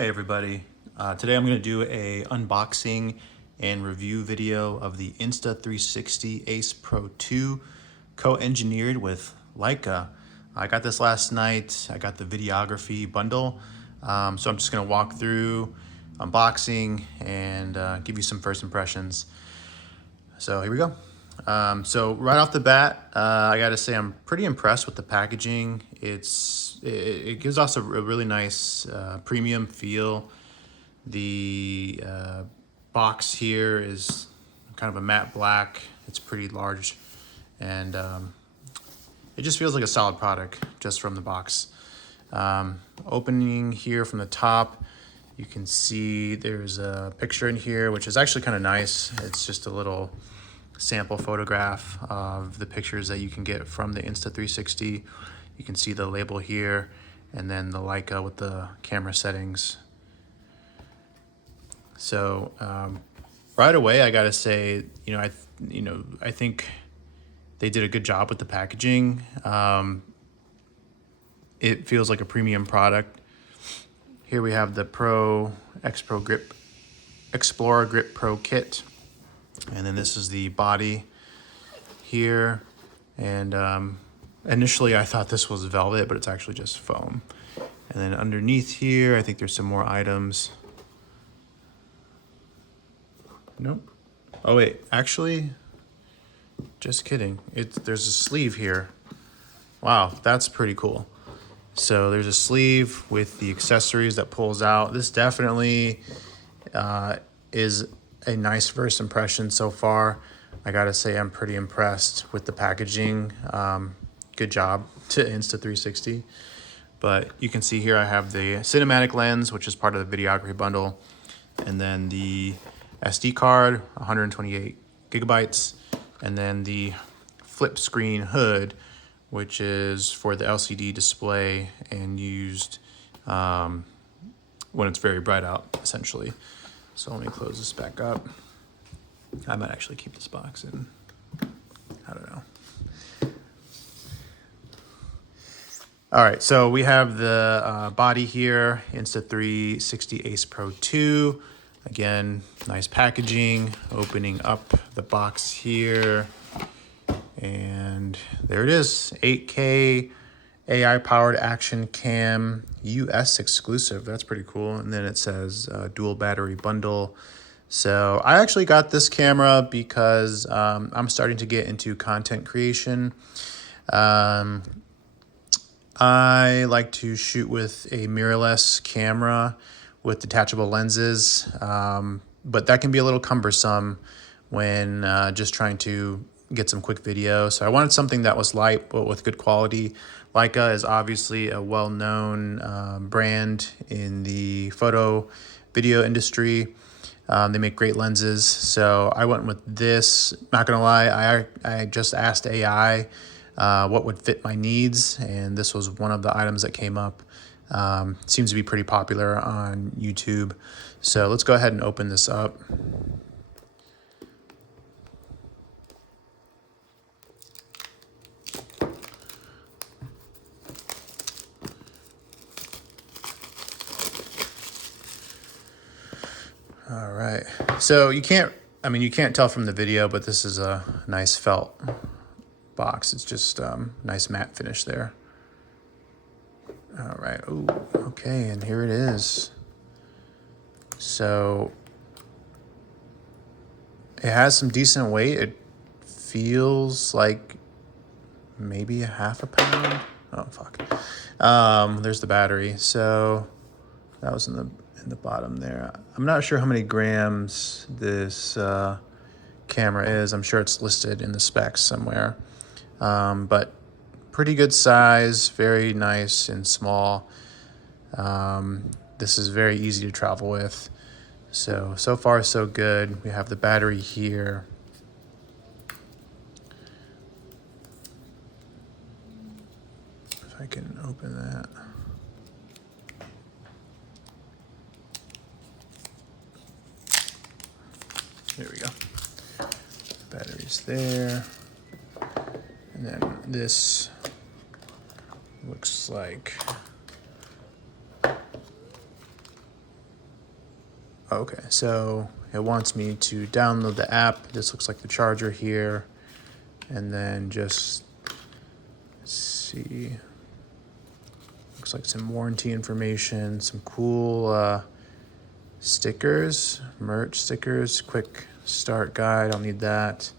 Hey everybody, today I'm going to do a unboxing and review video of the Insta360 Ace Pro 2 co-engineered with Leica. I got this last night. I got the videography bundle, so I'm just going to walk through unboxing and give you some first impressions. So here we go. So right off the bat, I gotta say I'm pretty impressed with the packaging. It gives us a really nice premium feel. The box here is kind of a matte black. It's pretty large, and it just feels like a solid product just from the box. Opening here from the top, you can see there's a picture in here, which is actually kind of nice. It's just a little sample photograph of the pictures that you can get from the Insta360. You can see the label here, and then the Leica with the camera settings. So right away, I gotta say, I think they did a good job with the packaging. It feels like a premium product. Here we have the X Pro Grip Explorer Grip Pro kit. And then this is the body here. And initially I thought this was velvet, but it's actually just foam. And then underneath here, I think there's some more items. Nope. Oh wait, actually, just kidding. There's a sleeve here. Wow, that's pretty cool. So there's a sleeve with the accessories that pulls out. This definitely is a nice first impression so far. I gotta say I'm pretty impressed with the packaging. Good job to Insta360. But you can see here I have the cinematic lens, which is part of the videography bundle, and then the SD card, 128 gigabytes, and then the flip screen hood, which is for the LCD display and used when it's very bright out, essentially. So let me close this back up. I might actually keep this box in. I don't know. All right, so we have the body here, Insta360 Ace Pro 2. Again, nice packaging. Opening up the box here. And there it is, 8K AI-powered action cam, US exclusive. That's pretty cool. And then it says dual battery bundle. So I actually got this camera because I'm starting to get into content creation. I like to shoot with a mirrorless camera with detachable lenses, but that can be a little cumbersome when just trying to get some quick video. So I wanted something that was light but with good quality. Leica is obviously a well-known brand in the photo video industry. They make great lenses, so I went with this. Not gonna lie, I just asked AI what would fit my needs, and this was one of the items that came up. Seems to be pretty popular on YouTube. So let's go ahead and open this up. All right, so you can't tell from the video, but this is a nice felt box. It's just nice matte finish there. All right, ooh, okay, and here it is. So it has some decent weight. It feels like maybe a half a pound. Oh, fuck. There's the battery. So that was in the bottom there. I'm not sure how many grams this camera is. I'm sure it's listed in the specs somewhere. But pretty good size, very nice and small. This is very easy to travel with. So far so good. We have the battery here. If I can open that. There we go. Battery's there. And then this looks like Okay, so it wants me to download the app. This looks like the charger here. And then just see, looks like some warranty information, some cool stickers, merch stickers, quick start guide, I'll need that.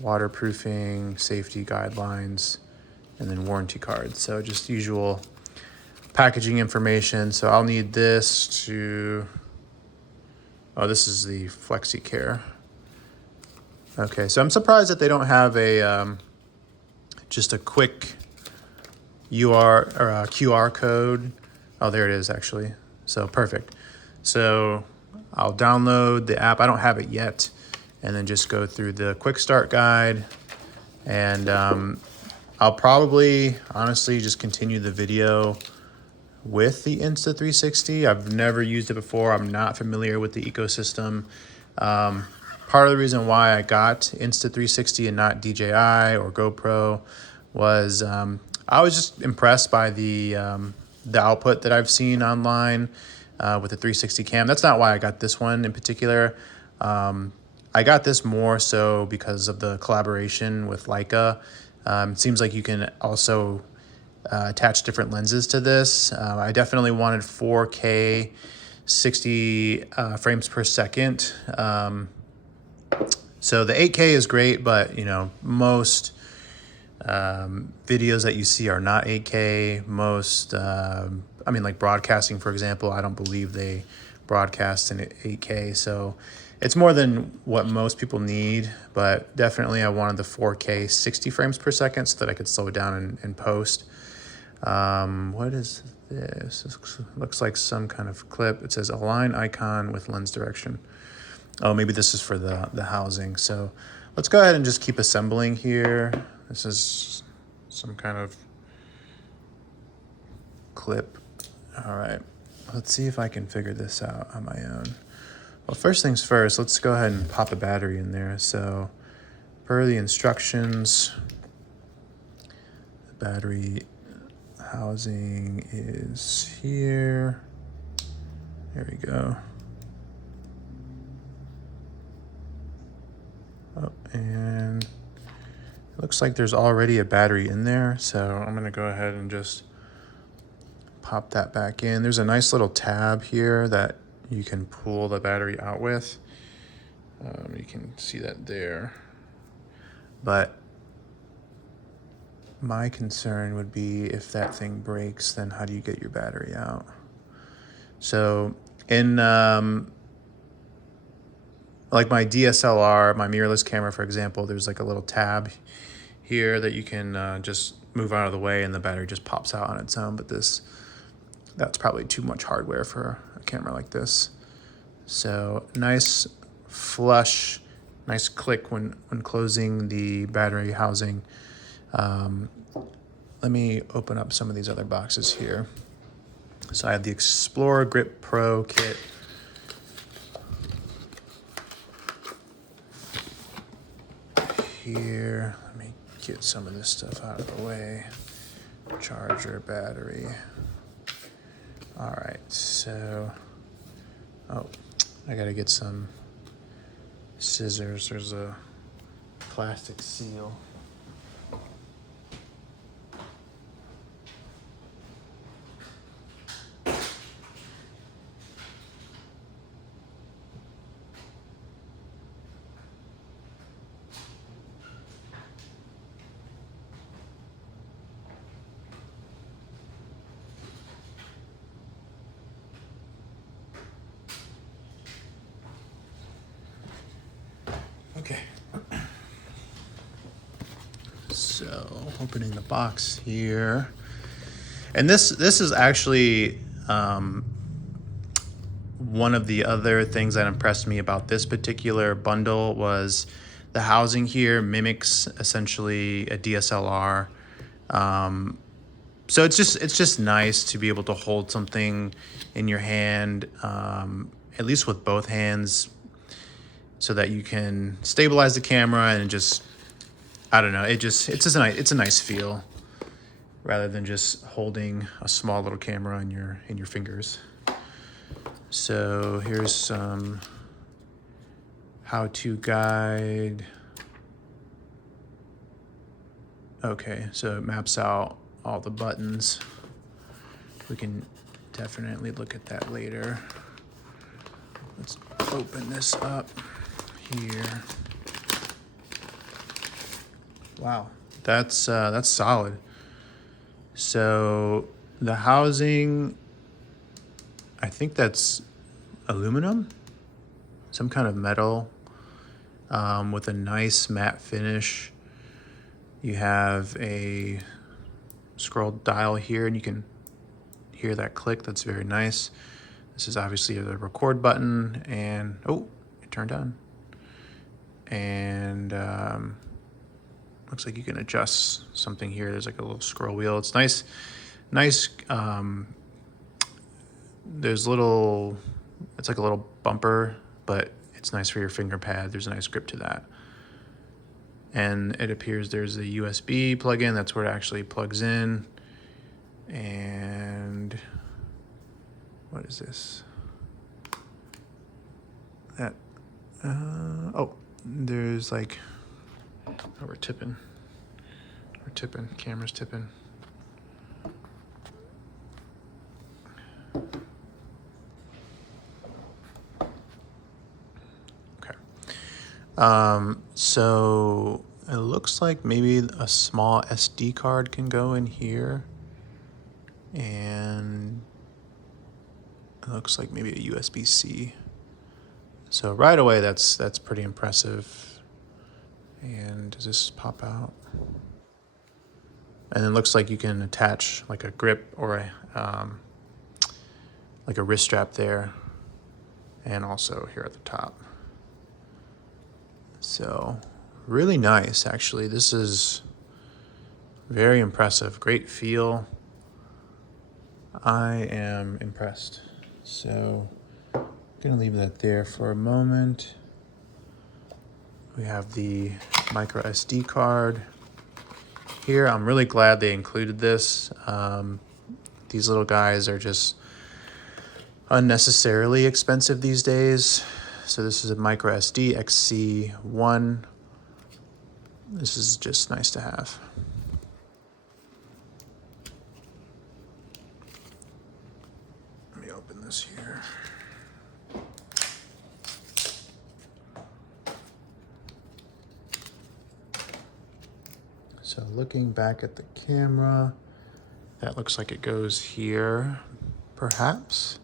Waterproofing, safety guidelines, and then warranty cards. So just usual packaging information. So I'll need this to, oh, this is the FlexiCare. Okay, so I'm surprised that they don't have a just a quick QR code. Oh, there it is actually. So perfect. So I'll download the app. I don't have it yet, and then just go through the quick start guide. And I'll probably honestly just continue the video with the Insta360. I've never used it before. I'm not familiar with the ecosystem. Part of the reason why I got Insta360 and not DJI or GoPro was I was just impressed by the output that I've seen online with the 360 cam. That's not why I got this one in particular. I got this more so because of the collaboration with Leica. It seems like you can also attach different lenses to this. I definitely wanted 4K 60 frames per second. So the 8K is great, but you know, most videos that you see are not 8K. Most, I mean, like broadcasting, for example, I don't believe they broadcast in 8K. So it's more than what most people need, but definitely I wanted the 4K 60 frames per second so that I could slow it down and post. What is this? This looks like some kind of clip. It says align icon with lens direction. Oh, maybe this is for the housing. So let's go ahead and just keep assembling here. This is some kind of clip. All right, let's see if I can figure this out on my own. Well, first things first, let's go ahead and pop a battery in there. So per the instructions, the battery housing is here. There we go. Oh, and it looks like there's already a battery in there. So I'm gonna go ahead and just pop that back in. There's a nice little tab here that you can pull the battery out with. You can see that there. But my concern would be if that thing breaks, then how do you get your battery out? So in like my DSLR, my mirrorless camera, for example, there's like a little tab here that you can just move out of the way and the battery just pops out on its own. But that's probably too much hardware for a camera like this. So nice flush, nice click when closing the battery housing. Let me open up some of these other boxes here. So I have the Explorer Grip Pro kit. Here, let me get some of this stuff out of the way. Charger, battery. All right, so, oh, I gotta get some scissors. There's a plastic seal. Okay. So opening the box here. And this is actually one of the other things that impressed me about this particular bundle was the housing here mimics essentially a DSLR. So it's just nice to be able to hold something in your hand, at least with both hands, so that you can stabilize the camera and just, I don't know, it's a nice feel rather than just holding a small little camera in your fingers. So here's some how-to guide. Okay, so it maps out all the buttons. We can definitely look at that later. Let's open this up here. Wow, that's solid. So the housing, I think that's aluminum, some kind of metal, with a nice matte finish. You have a scroll dial here, and you can hear that click. That's very nice. This is obviously the record button, and oh, it turned on. And looks like you can adjust something here. There's like a little scroll wheel. It's nice. There's little, it's like a little bumper, but it's nice for your finger pad. There's a nice grip to that. And it appears there's a USB plug-in. That's where it actually plugs in. And what is this? That, oh, there's like, oh, we're tipping. Camera's tipping. Okay. So it looks like maybe a small SD card can go in here. And it looks like maybe a USB-C. So right away, that's pretty impressive. And does this pop out? And it looks like you can attach like a grip or a like a wrist strap there, and also here at the top. So really nice, actually. This is very impressive. Great feel. I am impressed. So I'm gonna leave that there for a moment. We have the micro SD card here. I'm really glad they included this. These little guys are just unnecessarily expensive these days. So this is a micro SD XC1. This is just nice to have. Let me open this here. So looking back at the camera, that looks like it goes here, perhaps.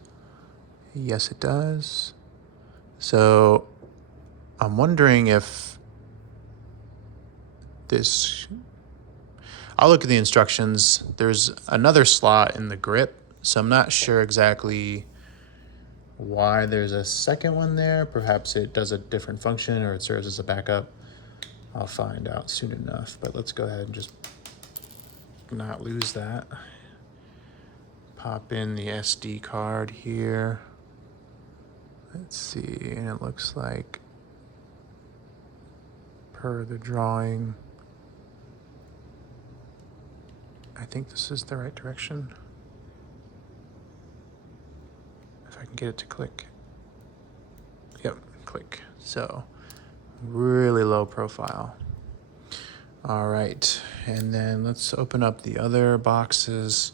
Yes, it does. So I'm wondering if this, I'll look at the instructions. There's another slot in the grip, so I'm not sure exactly why there's a second one there. Perhaps it does a different function or it serves as a backup. I'll find out soon enough, but let's go ahead and just not lose that. Pop in the SD card here. Let's see, and it looks like per the drawing, I think this is the right direction. If I can get it to click. Yep, click. So really low profile. All right, and then let's open up the other boxes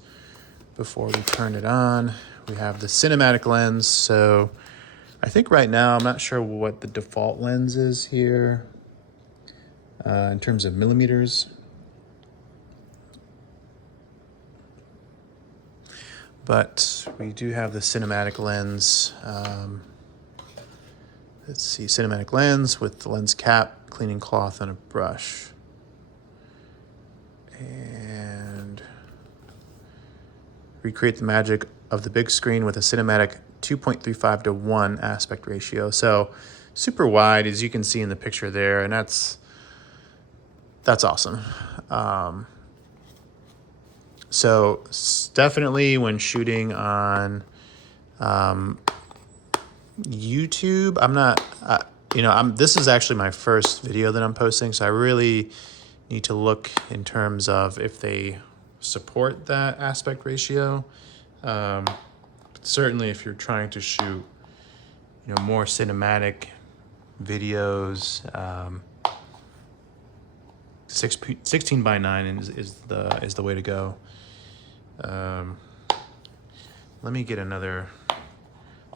before we turn it on. We have the cinematic lens. So I think right now, I'm not sure what the default lens is here in terms of millimeters. But we do have the cinematic lens. Let's see, cinematic lens with the lens cap, cleaning cloth, and a brush. And recreate the magic of the big screen with a cinematic 2.35:1 aspect ratio. So super wide, as you can see in the picture there, and that's awesome. So definitely when shooting on YouTube, I'm not, this is actually my first video that I'm posting, so I really need to look in terms of if they support that aspect ratio. certainly if you're trying to shoot, you know, more cinematic videos, 16:9 is the way to go. Let me get another.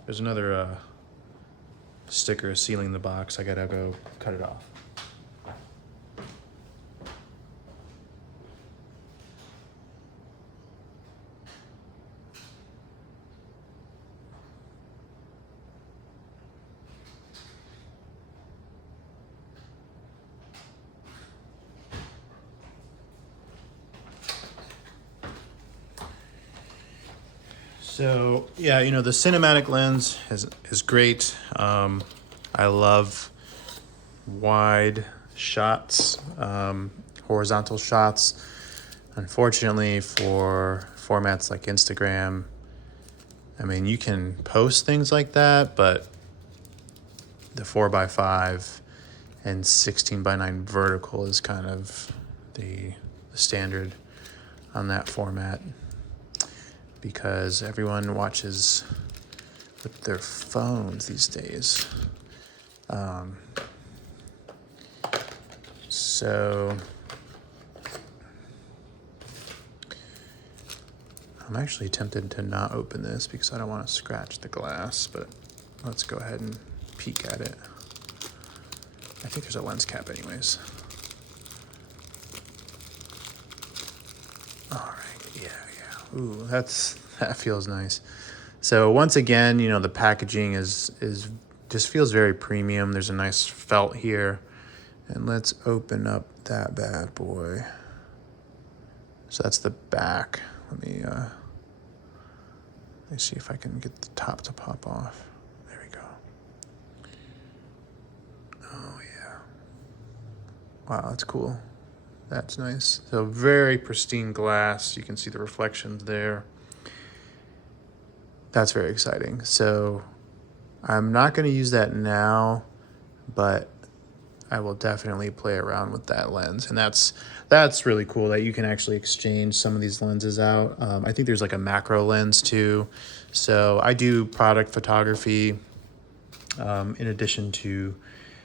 There's another sticker sealing the box. I gotta go cut it off. So yeah, you know, the cinematic lens is great. I love wide shots, horizontal shots. Unfortunately, for formats like Instagram, I mean, you can post things like that, but the 4x5 and 16:9 vertical is kind of the standard on that format, because everyone watches with their phones these days. So I'm actually tempted to not open this because I don't want to scratch the glass, but let's go ahead and peek at it. I think there's a lens cap anyways. All right, yeah. Ooh, that feels nice. So once again, you know, the packaging is just feels very premium. There's a nice felt here. And let's open up that bad boy. So that's the back. Let me see if I can get the top to pop off. There we go. Oh yeah. Wow, that's cool. That's nice. So very pristine glass. You can see the reflections there. That's very exciting. So I'm not going to use that now, but I will definitely play around with that lens. And that's really cool that you can actually exchange some of these lenses out. I think there's like a macro lens too. So I do product photography in addition to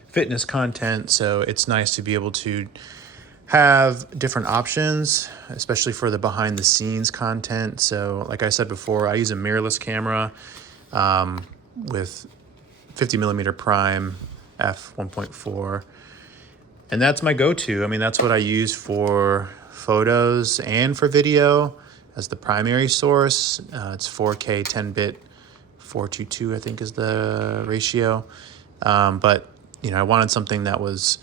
fitness content. So it's nice to be able to have different options, especially for the behind the scenes content. So like I said before, I use a mirrorless camera with 50mm prime f1.4. And that's my go-to. I mean, that's what I use for photos and for video as the primary source. It's 4K 10-bit 422, I think is the ratio. But, you know, I wanted something that was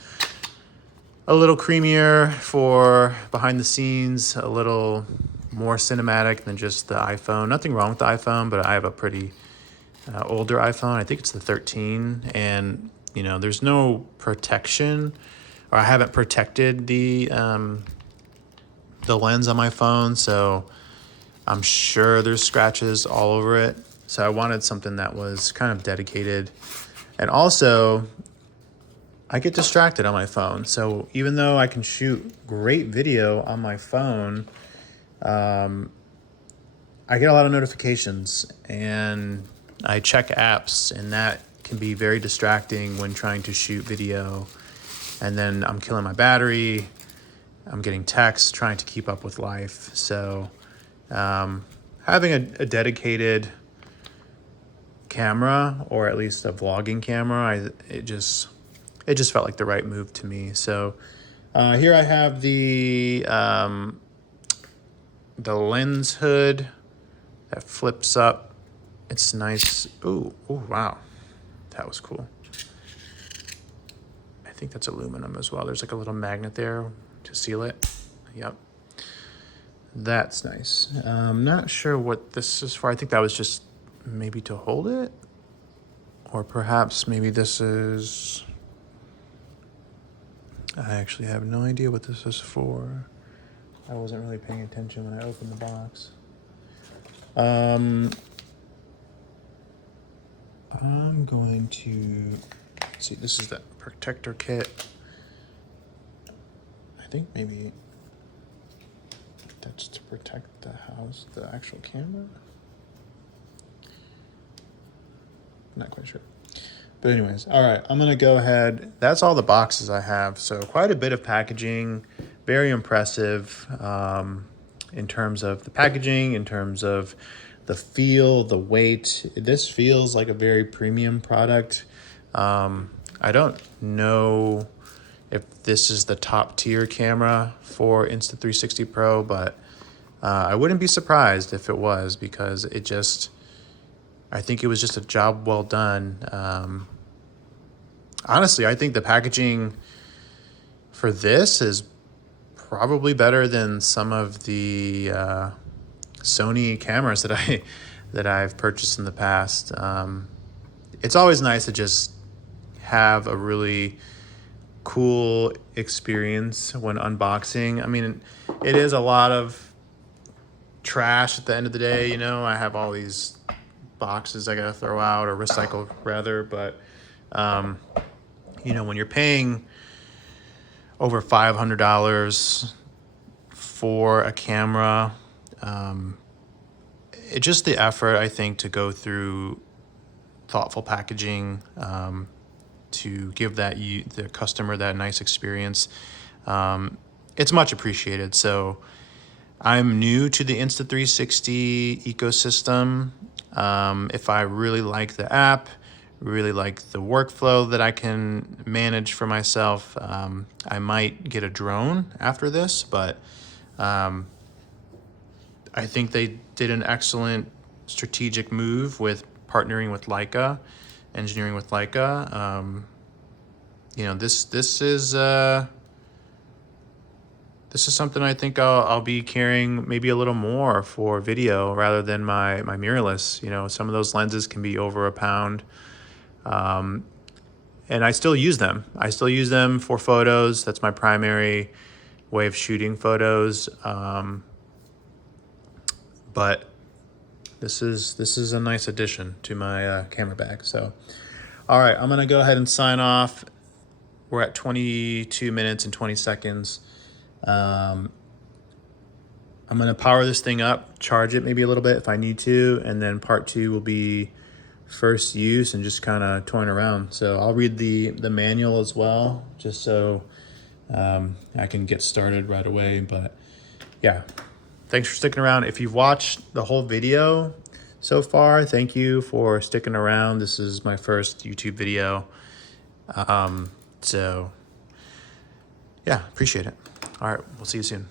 a little creamier for behind the scenes, a little more cinematic than just the iPhone. Nothing wrong with the iPhone, but I have a pretty older iPhone. I think it's the 13, and you know, there's no protection, or I haven't protected the lens on my phone, so I'm sure there's scratches all over it. So I wanted something that was kind of dedicated, and also I get distracted on my phone. So even though I can shoot great video on my phone, I get a lot of notifications and I check apps, and that can be very distracting when trying to shoot video. And then I'm killing my battery. I'm getting texts, trying to keep up with life. So having a dedicated camera, or at least a vlogging camera, it just felt like the right move to me. So here I have the lens hood that flips up. It's nice. Ooh, wow. That was cool. I think that's aluminum as well. There's like a little magnet there to seal it. Yep. That's nice. I'm not sure what this is for. I think that was just maybe to hold it. Or perhaps maybe this is... I actually have no idea what this is for. I wasn't really paying attention when I opened the box. I'm going to see. This is the protector kit. I think maybe that's to protect the house, the actual camera. not quite sure. But anyways, all right, I'm gonna go ahead. That's all the boxes I have. So quite a bit of packaging, very impressive in terms of the packaging, in terms of the feel, the weight. This feels like a very premium product. I don't know if this is the top tier camera for Insta360 Pro, but I wouldn't be surprised if it was, because I think it was just a job well done. Honestly, I think the packaging for this is probably better than some of the Sony cameras that I've purchased in the past. It's always nice to just have a really cool experience when unboxing. I mean, it is a lot of trash at the end of the day, you know. I have all these boxes I gotta throw out, or recycle rather, but you know, when you're paying over $500 for a camera, it just the effort, I think, to go through thoughtful packaging, to give the customer that nice experience, it's much appreciated. So I'm new to the Insta360 ecosystem. If I really like the app, really like the workflow that I can manage for myself, I might get a drone after this, but I think they did an excellent strategic move with partnering with Leica, engineering with Leica. You know, this is something I think I'll be carrying maybe a little more for video rather than my mirrorless. You know, some of those lenses can be over a pound. And I still use them. I still use them for photos. That's my primary way of shooting photos. But this is a nice addition to my camera bag. So, all right, I'm gonna go ahead and sign off. We're at 22 minutes and 20 seconds. I'm gonna power this thing up, charge it maybe a little bit if I need to, and then part 2 will be first use and just kind of toying around. So I'll read the manual as well, just so I can get started right away. But yeah, thanks for sticking around. If you've watched the whole video so far, thank you for sticking around. This is my first YouTube video. So yeah, appreciate it. All right, we'll see you soon.